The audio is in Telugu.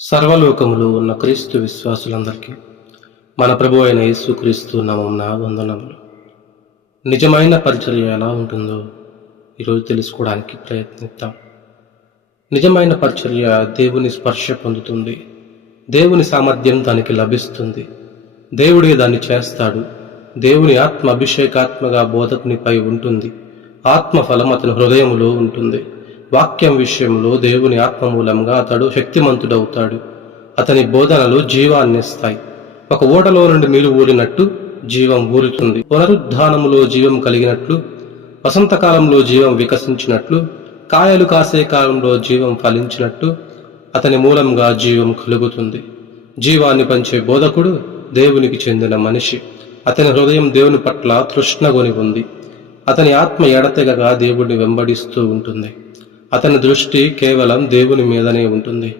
సర్వలోకములో ఉన్న క్రీస్తు విశ్వాసులందరికీ మన ప్రభు అయిన యేసుక్రీస్తు నామమున వందనములు. నిజమైన పరిచర్య ఎలా ఉంటుందో ఈరోజు తెలుసుకోవడానికి ప్రయత్నిద్దాం. నిజమైన పరిచర్య దేవుని స్పర్శ పొందుతుంది. దేవుని సామర్థ్యం దానికి లభిస్తుంది. దేవుడే దాన్ని చేస్తాడు. దేవుని ఆత్మ అభిషేకాత్మగా బోధకునిపై ఉంటుంది. ఆత్మ ఫలం అతని హృదయములో ఉంటుంది. వాక్యం విషయంలో దేవుని ఆత్మ మూలంగా అతడు శక్తిమంతుడవుతాడు. అతని బోధనలు జీవాన్నిస్తాయి. ఒక ఓటలో నుండి నీరు ఊరినట్టు జీవం ఊరుతుంది. పునరుద్ధానములో జీవం కలిగినట్లు, వసంతకాలంలో జీవం వికసించినట్లు, కాయలు కాసే కాలంలో జీవం ఫలించినట్టు అతని మూలంగా జీవం కలుగుతుంది. జీవాన్ని పంచే బోధకుడు దేవునికి చెందిన మనిషి. అతని హృదయం దేవుని పట్ల తృష్ణగొని ఉంది. అతని ఆత్మ ఎడతెగగా దేవుడిని వెంబడిస్తూ ఉంటుంది. అతని దృష్టి కేవలం దేవుని మీదనే ఉంటుంది.